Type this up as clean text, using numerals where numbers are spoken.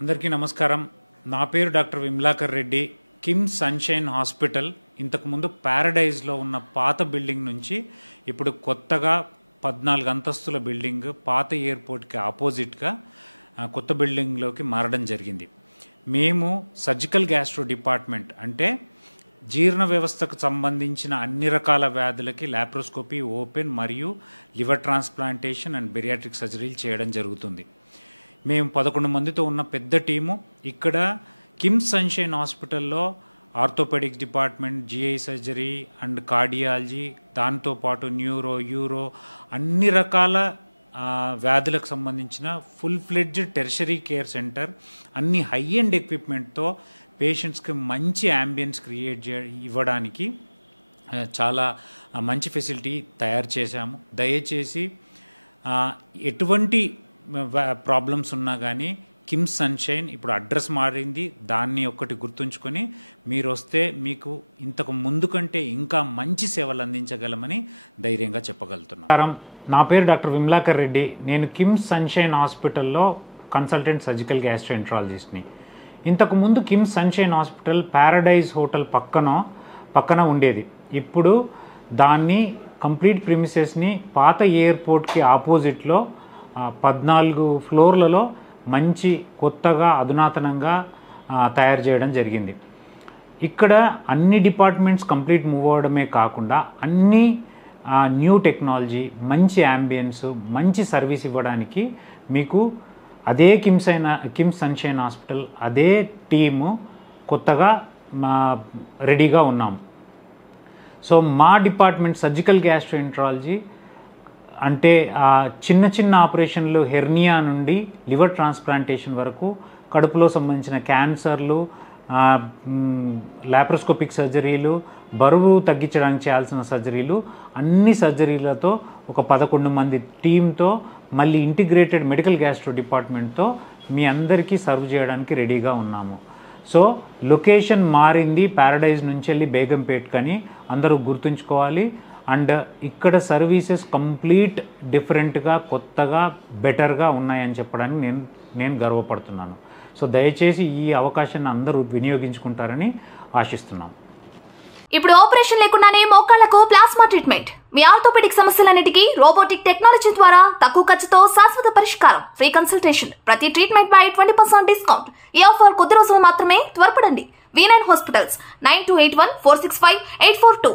అందరికీ నమస్కారం. నా పేరు doctor Vimalakar Reddy. KIMS Sunshine hospital ఇంతకుముందు ప్యారడైజ్లో ఉన్న పాత బిల్డింగ్ నుంచి ఇప్పుడు కొత్తగా 14 అంతస్తుల బిల్డింగ్ పాత ఎయిర్పోర్ట్కి ఆపోజిట్గా కొత్త బిల్డింగ్లోకి మారడం జరిగింది. మేము సర్జికల్ గ్యాస్ట్రో డిపార్ట్మెంట్ అంటే జీర్ణ వ్యవస్థకు సంబంధించిన అన్ని రకాల వ్యాధులకి లాప్రోస్కోపీ, ఓపెన్ మరియు లివర్ ట్రాన్స్ప్లాంటేషన్ అండ్ బెరియాట్రిక్ సర్జరీలు చేయడం జరుగుతుంది. మేము 11 మందితో ఉన్న పెద్ద టీము. ఇక్కడ కిమ్స్ సన్షైన్ హాస్పిటల్లో orthopaedics department, GI surgery and cardiology, దాంతోపాటు న్యూరో, యూరో అన్ని రకాల వ్యాధులకు సంబంధించిన full fledged tertiary care centre, అన్ని హై ఎండ్ ఎక్విప్మెంట్తో పేషెంట్స్కి మంచి యాంబియన్స్ ఇవ్వడానికి చాలా మంచి ఫెసిలిటీ తయారు చేశాము. దయచేసి ఎటువంటి ప్రాబ్లమ్స్ ఉన్నా కానీ కిమ్స్ సన్షైన్ ఇప్పుడు అడ్రస్ మారింది, దాన్ని ఒక్కటి గుర్తుంచుకొని మీరు వస్తే మీకు ఇంతకు ముందు కంటే ఇంకా మంచి సేవలు అందించగలమని ధైర్యంగా చెప్పగలుగుతున్నాను. నా పేరు డాక్టర్ విమలాకర్ రెడ్డి. నేను కిమ్స్ సన్షైన్ హాస్పిటల్లో కన్సల్టెంట్ సర్జికల్ గ్యాస్ట్రోఎంట్రాలజిస్ట్ని. ఇంతకుముందు KIMS Sunshine hospital Paradise hotel పక్కన ఉండేది. ఇప్పుడు దాన్ని కంప్లీట్ ప్రిమిసెస్ని పాత ఎయిర్పోర్ట్కి ఆపోజిట్లో 14 ఫ్లోర్లలో మంచి కొత్తగా అధునాతనంగా తయారు చేయడం జరిగింది. ఇక్కడ అన్ని డిపార్ట్మెంట్స్ కంప్లీట్ మూవ్ అవ్వడమే కాకుండా అన్ని న్యూ టెక్నాలజీ, మంచి యాంబియన్స్, మంచి సర్వీస్ ఇవ్వడానికి మీకు అదే కిమ్స్ సన్షైన్ హాస్పిటల్ అదే టీము కొత్తగా రెడీగా ఉన్నాము. సో మా డిపార్ట్మెంట్ సర్జికల్ గ్యాస్ట్రోఎంట్రాలజీ అంటే చిన్న ఆపరేషన్లు, హెర్నియా నుండి లివర్ ట్రాన్స్ప్లాంటేషన్ వరకు, కడుపులో సంబంధించిన క్యాన్సర్లు, లాప్రోస్కోపిక్ సర్జరీలు, బరువు తగ్గించడానికి చేయాల్సిన సర్జరీలు, అన్ని సర్జరీలతో ఒక 11 మంది టీంతో మళ్ళీ ఇంటిగ్రేటెడ్ మెడికల్ గ్యాస్ట్రో డిపార్ట్మెంట్తో మీ అందరికీ సర్వ్ చేయడానికి రెడీగా ఉన్నాము. సో లొకేషన్ మారింది, ప్యారడైజ్ నుంచి వెళ్ళి బేగంపేట్ కని అందరూ గుర్తుంచుకోవాలి. అండ్ ఇక్కడ సర్వీసెస్ కంప్లీట్ డిఫరెంట్గా, కొత్తగా, బెటర్గా ఉన్నాయని చెప్పడానికి నేను గర్వపడుతున్నాను. సో దయచేసి ఈ అవకాశాన్ని అందరూ వినియోగించుకుంటారని ఆశిస్తున్నాం. ఇప్పుడు ఆపరేషన్ లేకుండానే మోకాళ్లకు ప్లాస్మా ట్రీట్మెంట్. మీ ఆర్థోపెడిక్ సమస్యలన్నిటికీ రోబోటిక్ టెక్నాలజీ ద్వారా తక్కువ ఖర్చుతో శాశ్వత పరిష్కారం. Free consultation. ప్రతి ట్రీట్మెంట్ పై 20% డిస్కౌంట్. ఈ ఆఫర్ కొద్ది రోజులు మాత్రమే. త్వరపడండి. V9 hospitals 9281465842.